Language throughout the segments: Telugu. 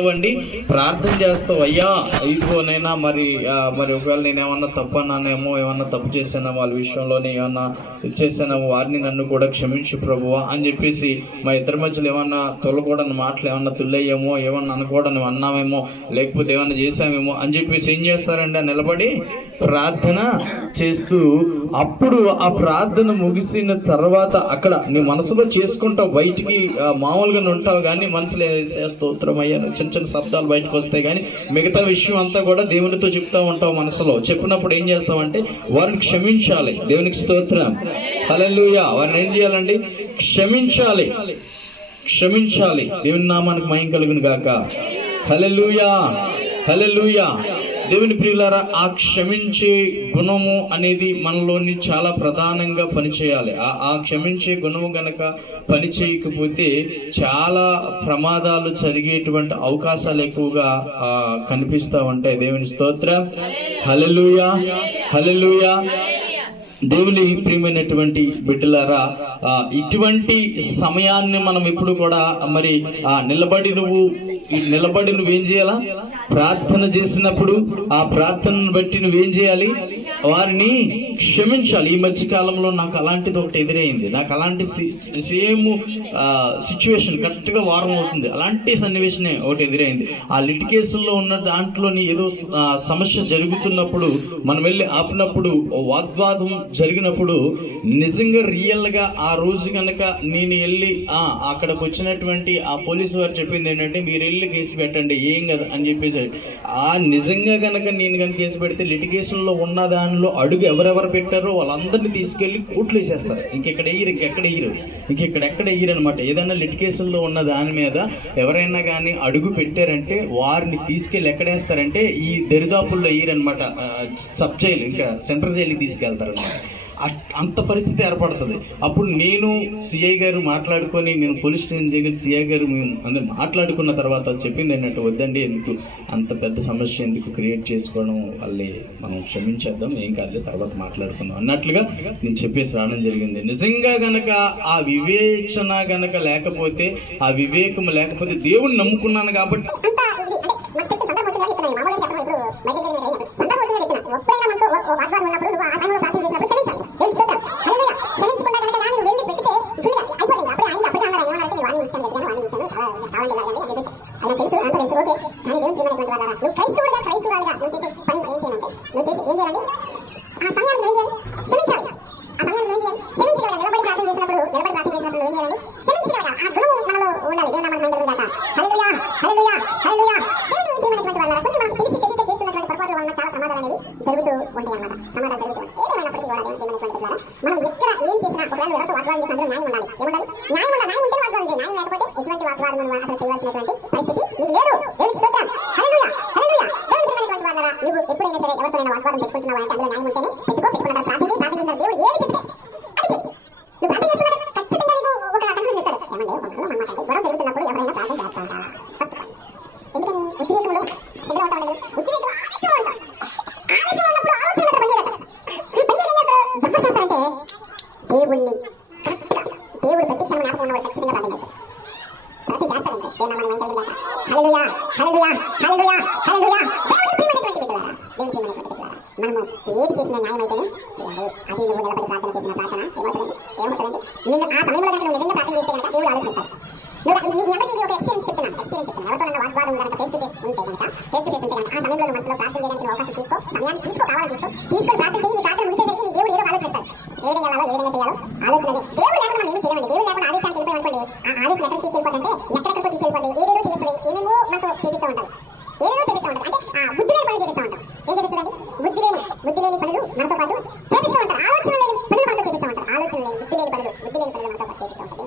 అండి ప్రార్థన చేస్తావు అయ్యా ఇదిగోనైనా మరి ఒకవేళ నేను ఏమన్నా తప్పు అన్నానేమో, ఏమన్నా తప్పు చేశానేమో, వాళ్ళ విషయంలోనే ఏమన్నా చేశానేమో, వారిని నన్ను కూడా క్షమించు ప్రభువా అని చెప్పేసి మా ఇద్దరి మధ్యలో ఏమన్నా తొలగూడని మాటలు ఏమన్నా తుల్లయ్యేమో, ఏమన్నా అనకూడని అన్నామేమో, లేకపోతే ఏమన్నా చేశామేమో అని చెప్పేసి ఏం చేస్తారండి, నిలబడి ప్రార్థన చేస్తూ అప్పుడు ఆ ప్రార్థన ముగిసిన తర్వాత అక్కడ నీ మనసులో చేసుకుంటావు, బయటికి మామూలుగానే ఉంటావు కానీ మనసులో స్తోత్రం అయ్యాను చిన్న చిన్న శబ్దాలు బయటకు వస్తాయి కానీ మిగతా విషయం అంతా కూడా దేవునితో చెప్తా ఉంటావు. మనసులో చెప్పినప్పుడు ఏం చేస్తామంటే వారిని క్షమించాలి. దేవునికి స్తోత్రం, హల్లెలూయా. వారిని ఏం చేయాలండి, క్షమించాలి. దేవుని నామానికి మహిమ కలుగును గాక. హల్లెలూయా, హల్లెలూయా. దేవుని ప్రియులారా, ఆ క్షమించే గుణము అనేది మనలోని చాలా ప్రధానంగా పనిచేయాలి. ఆ క్షమించే గుణము గనక పని చేయకపోతే చాలా ప్రమాదాలు జరిగేటువంటి అవకాశాలు ఎక్కువగా కనిపిస్తూ ఉంటాయి. దేవుని స్తోత్రం, హల్లెలూయా, హల్లెలూయా. దేవుని ప్రియమైనటువంటి బిడ్డలారా, ఇటువంటి సమయాన్ని మనం ఎప్పుడు కూడా మరి నిలబడి నువ్వేం చేయాలా, ప్రార్థన చేసినప్పుడు ఆ ప్రార్థనను బట్టి నువ్వేం చేయాలి, వారిని క్షమించాలి. ఈ మధ్య కాలంలో నాకు అలాంటిది ఒకటి ఎదురైంది. నాకు అలాంటి సేమ్ సిచ్యువేషన్ కరెక్ట్గా వారం అవుతుంది, అలాంటి సన్నివేశనే ఒకటి ఎదురైంది. ఆ లిటికేషన్లో ఉన్న దాంట్లోని ఏదో సమస్య జరుగుతున్నప్పుడు మనం వెళ్ళి ఆపినప్పుడు, వాగ్వాదం జరిగినప్పుడు నిజంగా రియల్ గా ఆ రోజు కనుక నేను వెళ్ళి అక్కడికి వచ్చినటువంటి ఆ పోలీసు వారు చెప్పింది ఏంటంటే, మీరు వెళ్ళి కేసు పెట్టండి ఏం కదా అని చెప్పేసి. నిజంగా కనుక నేను కనుక కేసు పెడితే లిటిగేషన్ లో ఉన్న దానిలో అడుగు ఎవరెవరు పెట్టారో వాళ్ళందరినీ తీసుకెళ్లి కోర్టులు వేసేస్తారు. ఇంకెక్కడ ఎయ్యరు అనమాట. ఏదైనా లిటిగేషన్ లో ఉన్న దాని మీద ఎవరైనా కానీ అడుగు పెట్టారంటే వారిని తీసుకెళ్లి ఎక్కడేస్తారంటే ఈ దరిదాపుల్లో వేయరనమాట, సబ్ జైలు ఇంకా సెంట్రల్ జైలుకి తీసుకెళ్తారు అనమాట. అంత పరిస్థితి ఏర్పడుతుంది. అప్పుడు నేను సిఐ గారు మాట్లాడుకొని, నేను పోలీస్ స్టేషన్ దగ్గర సిఐ గారు అందరు మాట్లాడుకున్న తర్వాత చెప్పింది ఏంటంటే, వద్దండి ఎందుకు అంత పెద్ద సమస్య ఎందుకు క్రియేట్ చేసుకోవడం, వాళ్ళే మనం క్షమించేద్దాం, ఏం కాదు తర్వాత మాట్లాడుకుందాం అన్నట్లుగా నేను చెప్పేసి రావడం జరిగింది. నిజంగా గనక ఆ వివేచన గనక లేకపోతే, ఆ వివేకం లేకపోతే, దేవుణ్ణి నమ్ముకున్నాను కాబట్టి దేవుడు ప్రత్యక్షంగా నాకు ఉన్నవాడు ఖచ్చితంగా ప్రార్థన చేస్తాడు. మనము ఏది చేసిన న్యాయం అయితేనే అది నువ్వు నిలబడి ప్రార్థన చేసిన ప్రార్థన ఏమవుతుందండి, నిన్ను ఆ సమయంలో కనుక నువ్వు నిజంగా ప్రార్థన చేస్తే కనుక దేవుడు ఆలోచిస్తాడు. నువ్వు ఎవరికి ఇది ఒక ఎక్స్పీరియన్స్ చెప్తున్నాను. ఎవరితో వాగ్వాదం కనుక ఫేస్ టు ఫేస్ ఉంటే కనుక ఆ సమయంలో నువ్వు మనసులో ప్రార్థన చేయడానికి అవకాశం తీసుకో, సమయాన్ని కావాలని తీసుకొని ప్రార్థన చేయి. నీ ప్రార్థన ముగిసేసరికి నీ దేవుడు ఏదో ఆలోచిస్తాడు, ఏ విధంగా చేయాలో ఆలోచన. దేవుడు లేకుండా మనం ఏమి చేయమండి. దేవుడు లేకుండా ఆదేశానికి వెళ్ళిపోయామనుకోండి, ఆ ఆదేశం ఎక్కడికి తీసుకెళ్ళిపోతుంటే ఎక్కడెక్కడికో తీసుకెళ్ళిపోతుంది. ఏదేదో చేస్తుంది, ఏమేమో మనతో చేపిస్తూ ఉంటారు, అంటే ఆ బుద్ధి లేని పనులు చేపిస్తూ ఉంటారు. ఏం చేపిస్తుందండి, బుద్ధి లేని పనులు మనతో పాటు చేపిస్తూ ఉంటారు. ఆలోచన లేని పనులు మనతో చేపిస్తూ ఉంటారు. ఆలోచన లేని బుద్ధి లేని పనులు మనతో పాటు చేపిస్తూ ఉంటారు.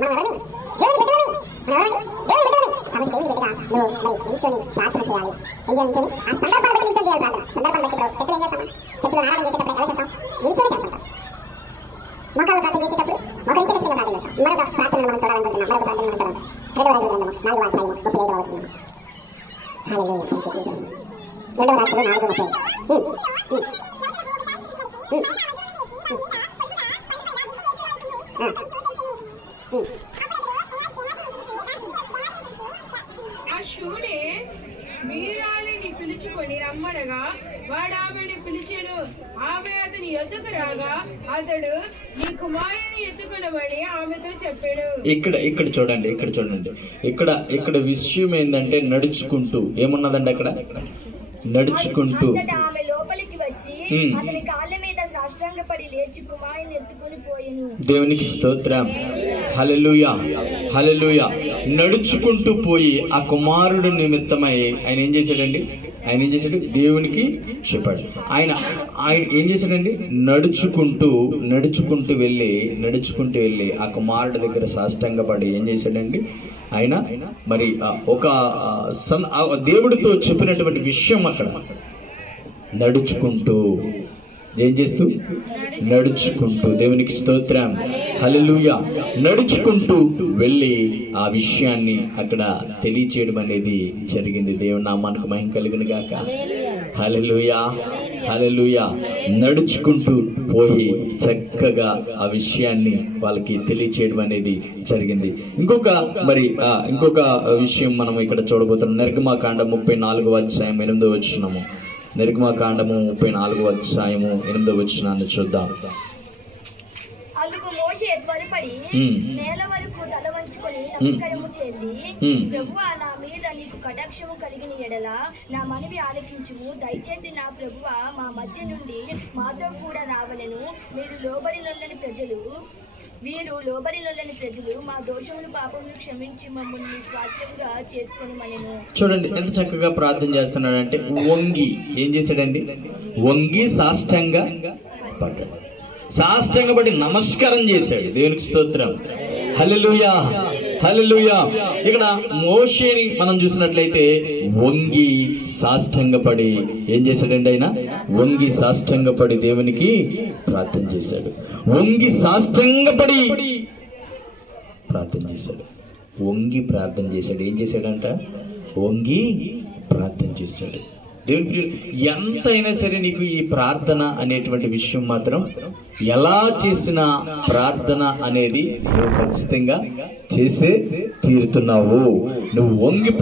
మనం ఎవరిని, దేవుని బిడ్డలని. కాబట్టి దేవుని బిడ్డగా నువ్వు మరి నిల్చొని ప్రార్థన చేయాలి. ఏం చేయాలి, నిల్చొని ఆ సందర్భాన్ని బట్టి నిల్చొని చేయాలి ప్రార్థన. సందర్భాన్ని బట్టి చర్చలు ఏం చేస్తాం, చర్చలు ఆరాధన చేసేటప్పుడు ఎలా చేస్తాం, నిల్చొని చేస్తుంటాం. మోకాలు ప్రార్థన చేసేటప్పుడు మోకరించి ఖచ్చితంగా ప్రార్థన చేస్తాం. మరొక ప్రార్థనను మనం చూడాలనుకుంటున్నాం. మరొక ప్రార్థన మనం చూడాలి. 2వ రాజుల గ్రంథము 4వ అధ్యాయము 35వ వచనం. హల్లెలూయా, థాంక్యూ జీసస్. 2వ రాజులు 4:30. వీరాలిని పిలుచుకొని రమ్మనగా వాడు ఆమెను పిలిచెను. ఆమె అతని ఎద్దుకు రాగా అతడు నీ కుమారుని ఎత్తుకునమని ఆమెతో చెప్పాడు. ఇక్కడ చూడండి, ఇక్కడ విషయం ఏంటంటే నడుచుకుంటూ ఏమున్నదండి అక్కడ, నడుచుకుంటూ అంతటా ఆమె లోపలికి వచ్చి అతని కాళ్ళ మీద సాష్టాంగపడి లేచి కుమారుని ఎత్తుకొని పోయెను. దేవునికి స్తోత్రం. హల్లెలూయా, హల్లెలూయా. నడుచుకుంటూ పోయి ఆ కుమారుడు నిమిత్తమై ఆయన ఏం చేశాడండి, దేవునికి చెప్పాడు. ఆయన ఏం చేశాడండి, నడుచుకుంటూ వెళ్ళి ఆ కుమారుడి దగ్గర సాష్టాంగపడి ఏం చేశాడండి ఆయన, మరి ఒక దేవుడితో చెప్పినటువంటి విషయం అక్కడ నడుచుకుంటూ దేవునికి స్తోత్రం. హల్లెలూయా. నడుచుకుంటూ వెళ్ళి ఆ విషయాన్ని అక్కడ తెలియచేయడం అనేది జరిగింది. దేవుని నామానికి మహిమ కలుగును గాక. హల్లెలూయా, హల్లెలూయా. నడుచుకుంటూ పోయి చక్కగా ఆ విషయాన్ని వాళ్ళకి తెలియచేయడం అనేది జరిగింది. ఇంకొక విషయం మనం ఇక్కడ చూడబోతున్నాం. నిర్గమకాండం 34వ అధ్యాయం 8వ వచనము. నిర్గమకాండము 34వ అధ్యాయము 8వ వచనాన్ని చూద్దాం. అందుకు మోషే త్వరపడి నేల వరకు తల వంచుకొని నమస్కారము చేసి, ప్రభువా, నా మీద నీకు కటాక్షము కలిగిన ఎడల నా మనవి ఆలకించుము. దయచేసి నా ప్రభువా మా మధ్య నుండి మాతో కూడా రావలెను. వీరు లోబడినొల్లని ప్రజలు మా దోషములు పాపములు క్షమించి మమ్మల్ని స్వాస్థ్యంగా చేసుకొనుమనెను. చూడండి ఎంత చక్కగా ప్రార్థన చేస్తున్నాడంటే, వంగి ఏం చేశాడండి, వంగి సాష్టాంగపడి నమస్కారం చేశాడు. దేవునికి స్తోత్రం. హల్లెలూయా, హల్లెలూయా. ఇక్కడ మోషేని మనం చూసినట్లయితే వంగి సాష్టాంగపడి ఏం చేశాడండి, ఆయన వంగి సాష్టాంగపడి దేవునికి ప్రార్థన చేశాడు. వంగి సాష్టాంగపడి ప్రార్థన చేశాడు. ఏం చేశాడంట, వంగి ప్రార్థన చేశాడు. దేవుని ప్రియులు, ఎంతైనా సరే నీకు ఈ ప్రార్థన అనేటువంటి విషయం మాత్రం ఎలా చేసిన ప్రార్థన అనేది నువ్వు ఖచ్చితంగా చేసే తీరుతున్నావు. నువ్వు వంగి